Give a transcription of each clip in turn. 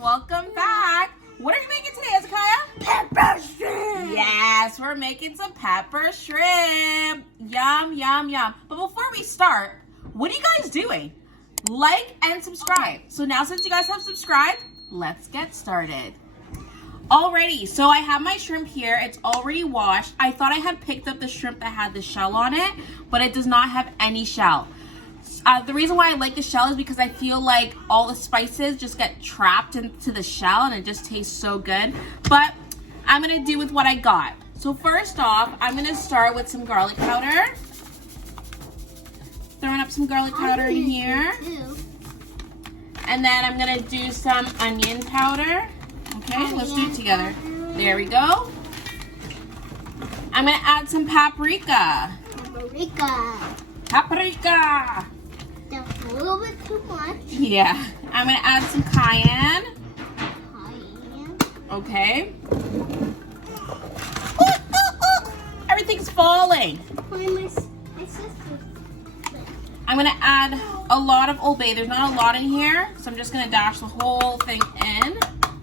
welcome back. What are you making today, Hezekiah? Pepper shrimp. Yes, we're making some pepper shrimp. Yum, yum, yum. But before we start, what are you guys doing? Like and subscribe. So now since you guys have subscribed, let's get started. Alrighty, so I have my shrimp here. It's already washed. I thought I had picked up the shrimp that had the shell on it, but it does not have any shell. The reason why I like the shell is because I feel like all the spices just get trapped into the shell and it just tastes so good. But I'm gonna do with what I got. So first off, I'm gonna start with some garlic powder. Throwing up some garlic powder in here. And then I'm gonna do some onion powder. Okay, let's do it together. There we go. I'm gonna add some paprika. Paprika. That's a little bit too much. Yeah. I'm gonna add some cayenne. Okay. Everything's falling. I'm gonna add a lot of Old Bay. There's not a lot in here, so I'm just gonna dash the whole thing in.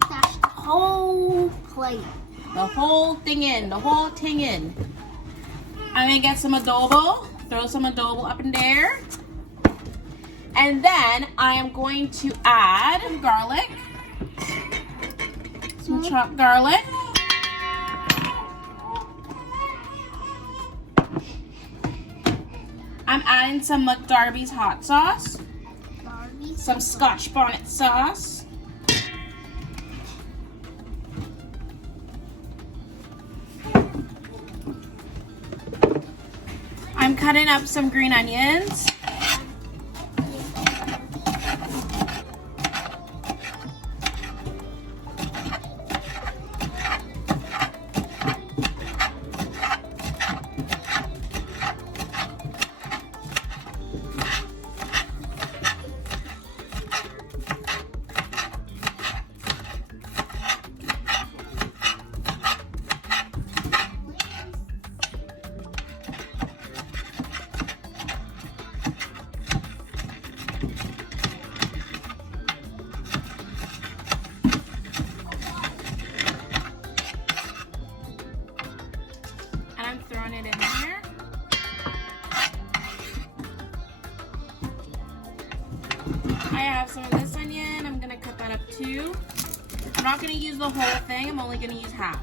Dash the whole plate. The whole thing in. The whole thing in. I'm gonna get some adobo. Throw some adobo up in there. And then I am going to add garlic. Some chopped garlic. I'm adding some McDarby's hot sauce. Some Scotch Bonnet sauce. I'm cutting up some green onions. Throwing it in there. I have some of this onion. I'm gonna cut that up too. I'm not gonna use the whole thing. I'm only gonna use half.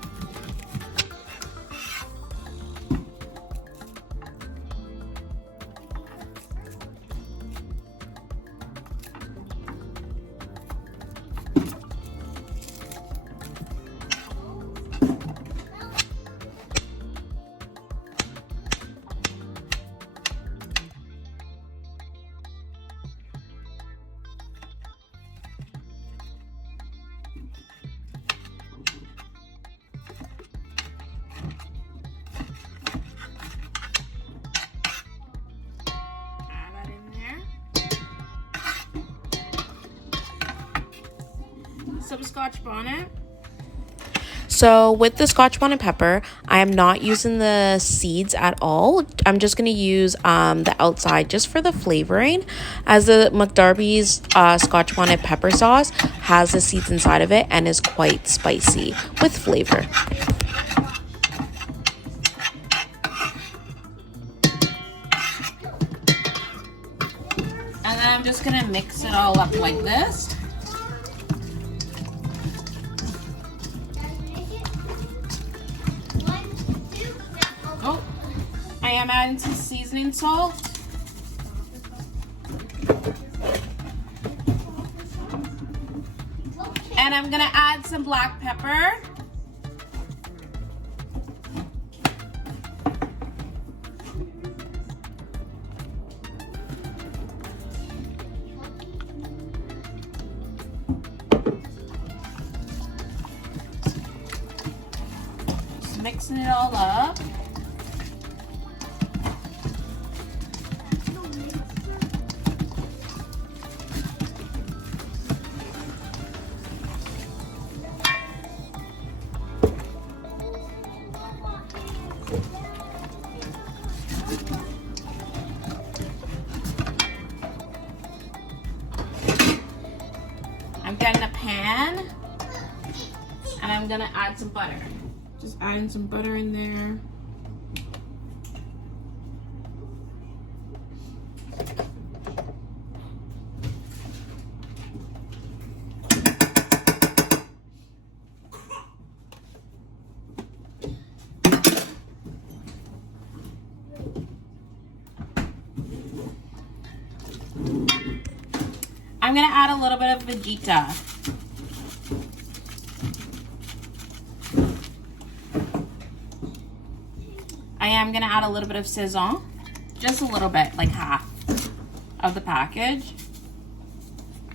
Some Scotch Bonnet. So with the Scotch Bonnet pepper, I am not using the seeds at all. I'm just going to use the outside just for the flavoring, as the McDarby's Scotch Bonnet pepper sauce has the seeds inside of it and is quite spicy with flavor. And then I'm just going to mix it all up like this. Oh, I am adding some seasoning salt. And I'm gonna add some black pepper. Just mixing it all up. I'm getting a pan and I'm gonna add some butter. Just adding some butter in there. I'm gonna add a little bit of Vegeta. I am gonna add a little bit of Sizzle. Just a little bit, like half of the package.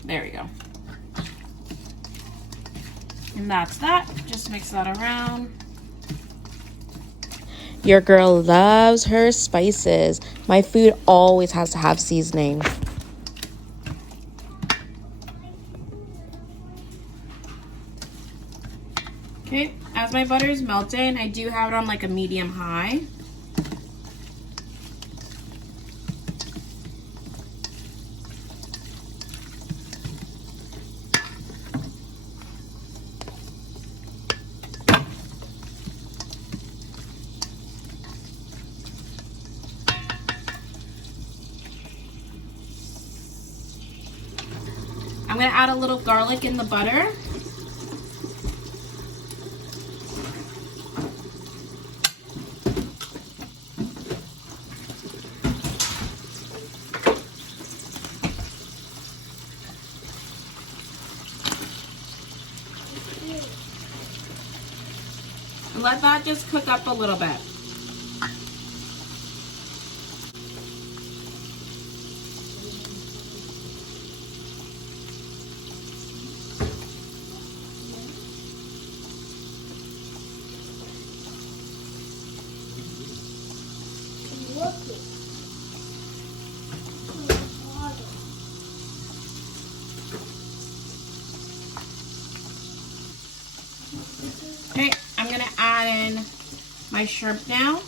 There we go. And that's that. Just mix that around. Your girl loves her spices. My food always has to have seasoning. Okay, as my butter is melting, I do have it on like a medium high. I'm gonna add a little garlic in the butter. Let that just cook up a little bit. Okay, I'm gonna add in my shrimp now.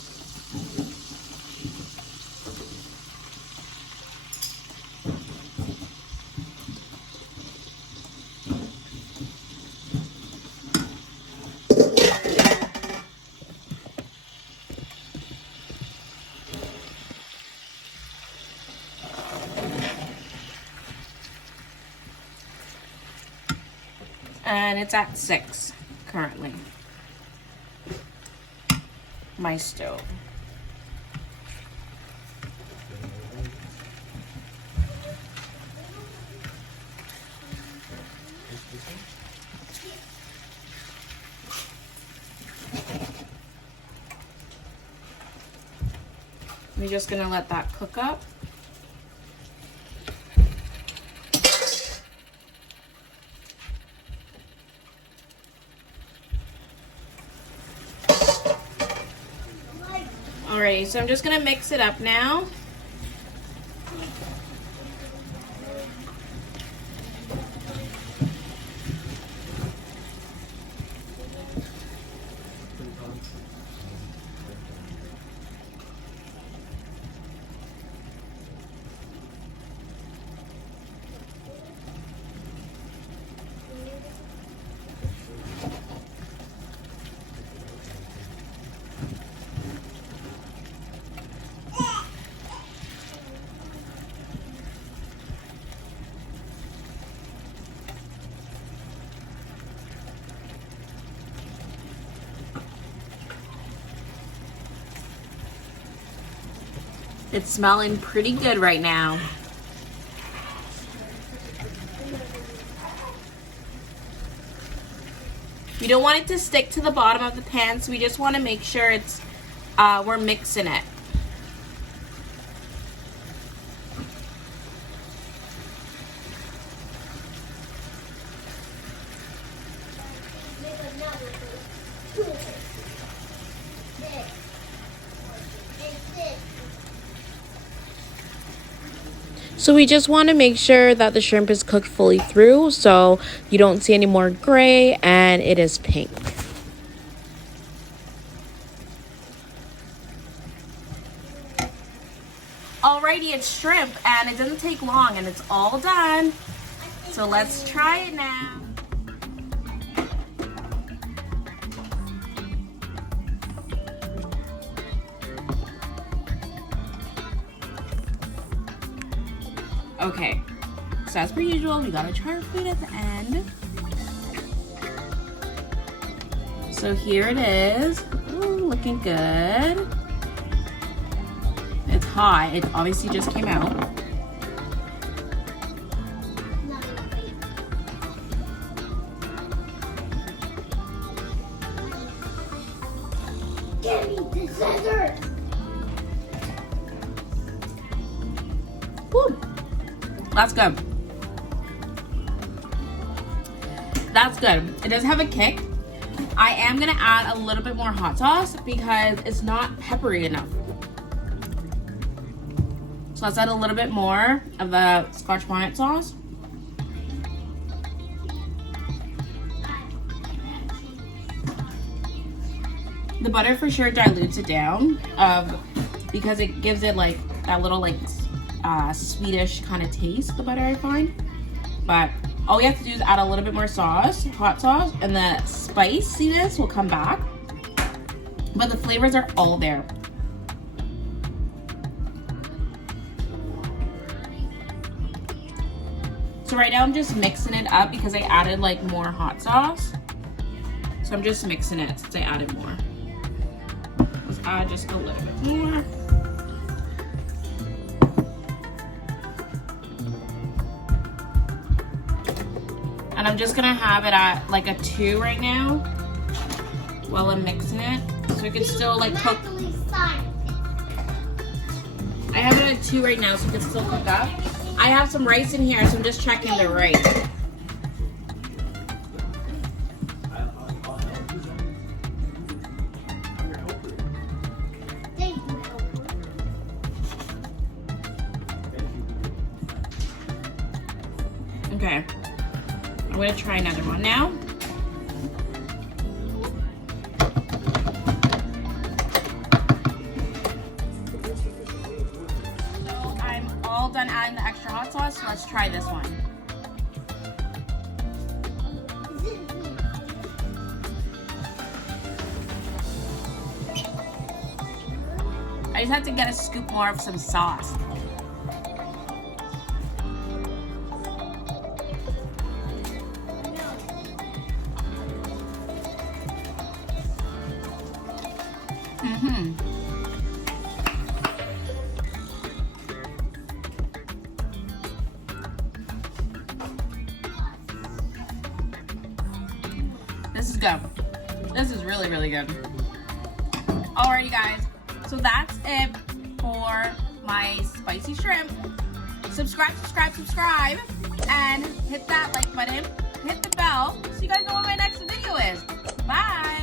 And it's at 6 currently. My stove. We're just gonna let that cook up. Alrighty, so I'm just gonna mix it up now. It's smelling pretty good right now. We don't want it to stick to the bottom of the pan, so we just want to make sure it's we're mixing it. So we just want to make sure that the shrimp is cooked fully through so you don't see any more gray and it is pink. Alrighty, it's shrimp and it doesn't take long and it's all done. So let's try it now. Okay, so as per usual, we gotta try our food at the end. So here it is. Ooh, looking good. It's hot. It obviously just came out. Give me the scissors. Woo. That's good. That's good. It does have a kick. I am gonna add a little bit more hot sauce because it's not peppery enough. So let's add a little bit more of the Scotch bonnet sauce. The butter for sure dilutes it down because it gives it like that little like Swedish kind of taste, the butter, I find. But all we have to do is add a little bit more sauce, hot sauce, and the spiciness will come back. But the flavors are all there. So right now I'm just mixing it up because I added like more hot sauce. So I'm just mixing it since I added more. Let's add just a little bit more. And I'm just gonna have it at like a 2 right now while I'm mixing it. So it can still like cook. I have it at 2 right now so it can still cook up. I have some rice in here, so I'm just checking the rice. Okay. I'm gonna try another one now. So I'm all done adding the extra hot sauce, so let's try this one. I just have to get a scoop more of some sauce. This is good. This is really, really good. Alrighty guys, so that's it for my spicy shrimp. Subscribe, and hit that like button, hit the bell, so you guys know what my next video is. Bye!